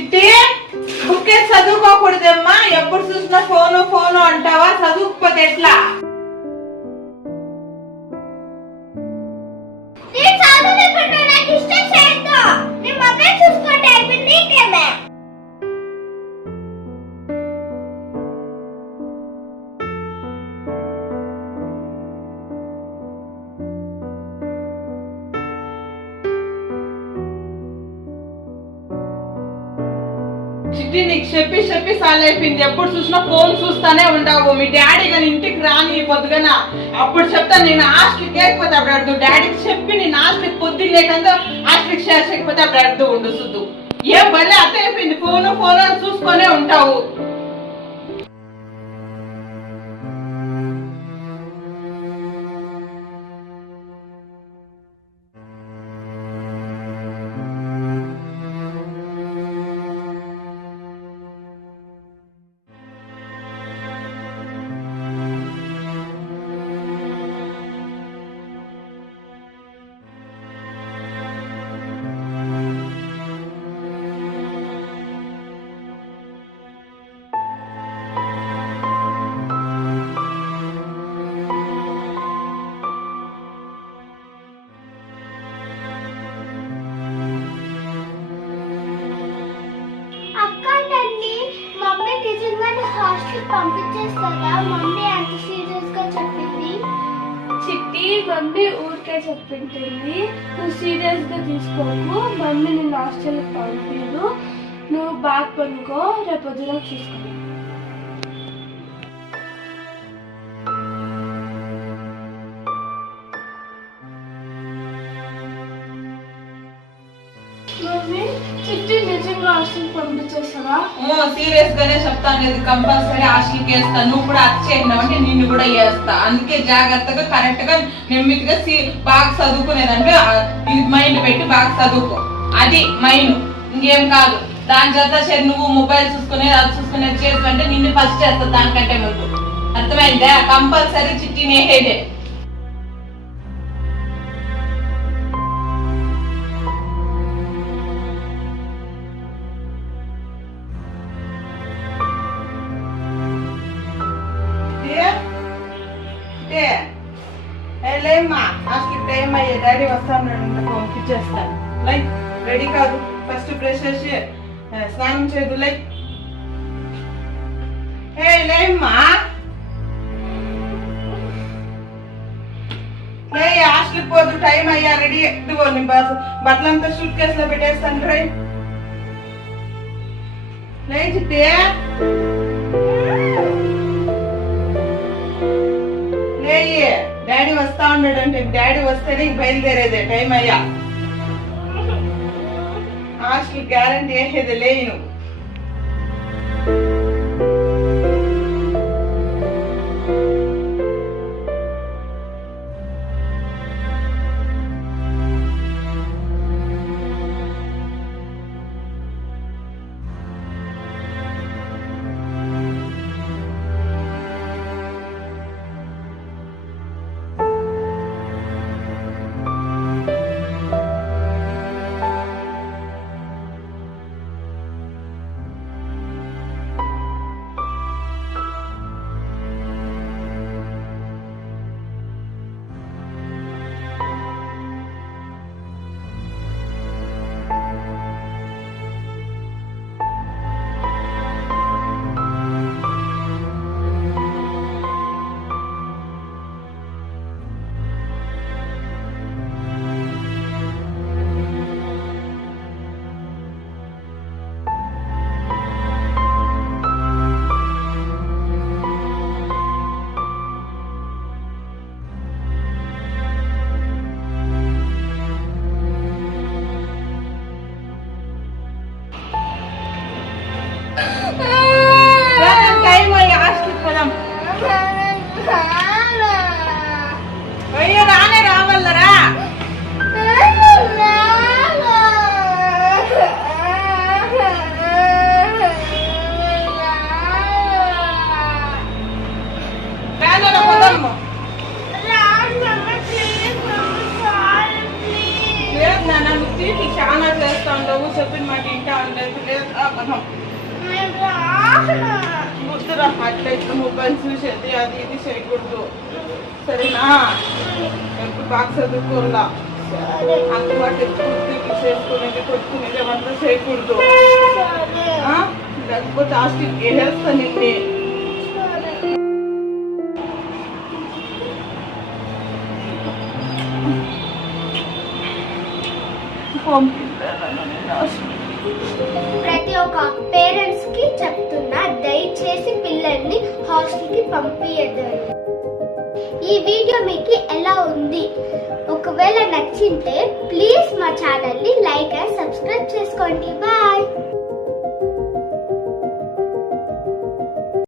చిట్టి ఊరికే చదువుకోకూడదమ్మా. ఎప్పుడు చూసినా ఫోను ఫోను అంటావా? చదువుకోపోతే ఎట్లా? చిట్టి నీకు చెప్పి చెప్పి సాలైపోయింది. ఎప్పుడు చూసినా ఫోన్ చూస్తానే ఉంటావు. మీ డాడీ కానీ ఇంటికి రాని పొద్దుగన అప్పుడు చెప్తా. నేను హాస్టల్కి కేకపోతే అప్పుడు అడుగు. డాడీకి చెప్పి నేను హాస్టల్కి పొద్దున్న లేకంతా హాస్టల్కి చేర్చకపోతే అప్పుడు అడుగు ఉండు సుద్దు. ఏం భలే అర్థ అయిపోయింది. ఫోను ఫోను అని చూసుకొనే ఉంటావు. పంపించేస్తారా? మమ్మీ అంత సీరియస్ గా చెప్పింది. చిట్టి మమ్మీ ఊరికే చెప్పింటుంది. నువ్వు సీరియస్ గా తీసుకోకు. మమ్మీ నిన్ను హాస్టల్కి పంపిదు. నువ్వు బాగా పనుకో. రేపు పొద్దున చూసుకో. మమ్మీ చిట్టి నిజంగా హాస్టల్కి పంపించేస్తావా? సీరియస్ గానే చెప్తాను. ఇది కంపల్సరీ హాస్టల్కి వేస్తా. నువ్వు కూడా అది చేసినావు అంటే నిన్ను కూడా వేస్తా. అందుకే జాగ్రత్తగా కరెక్ట్ గా నెమ్మదిగా బాగా చదువుకునేదంటే ఇది మైండ్ పెట్టి బాగా చదువుకో. అది మైండ్, ఇంకేం కాదు. దాని చేత సరే నువ్వు మొబైల్ చూసుకునేది అది చూసుకునేది చేస్తుంటే నిన్ను ఫస్ట్ చేస్తా దానికంటే ముందు. అర్థమైందా? కంపల్సరీ చిట్టిని వేసేదే. లేమ్మా హాస్టల్కి టైం అయ్యే. డాడీ వస్తాను, పంపించేస్తాను. లైక్ రెడీ కాదు. ఫస్ట్ బ్రష్ చేసి స్నానం చేయదు. లైక్ లేమ్మా లే. హాస్టల్కి పోదు, టైం అయ్యా. రెడీ ఎదుగో. నీ బట్టలంతా సూట్ కేసులో పెట్టేస్తాను. రై లే చిట్టి. డాడీ వస్తా ఉన్నాడంటే డాడీ వస్తేనే బయలుదేరేదే. టైం అయ్యా. హాస్టల్ గ్యారంటీ వేసేది లేను. చిట్టి నువ్వు చాలా చేస్తా ఉండవు, చెప్పిన మాట ఇంకా ఉండదు లేదు మనం వద్దురా. అట్లయితే మొబైల్ చూసేది అది ఇది చేయకూడదు సరేనా? ఎప్పుడు బాగా చదువుకోవాలా, అందుబాటు ఎక్కువ చేసుకునేది కొట్టుకునేది అవంతా చేయకూడదు. లేకపోతే హాస్టల్కి వేసేస్తా నిన్నే. ప్రతి ఒక్క పేరెంట్స్ కి చెప్తున్నా, దయచేసి పిల్లల్ని హాస్టల్ కి పంపించద్దండి. ఈ వీడియో మీకు ఎలా ఉంది? ఒకవేళ నచ్చింటే ప్లీజ్ మా ఛానల్ ని లైక్ అండ్ సబ్స్క్రైబ్ చేసుకోండి. బాయ్.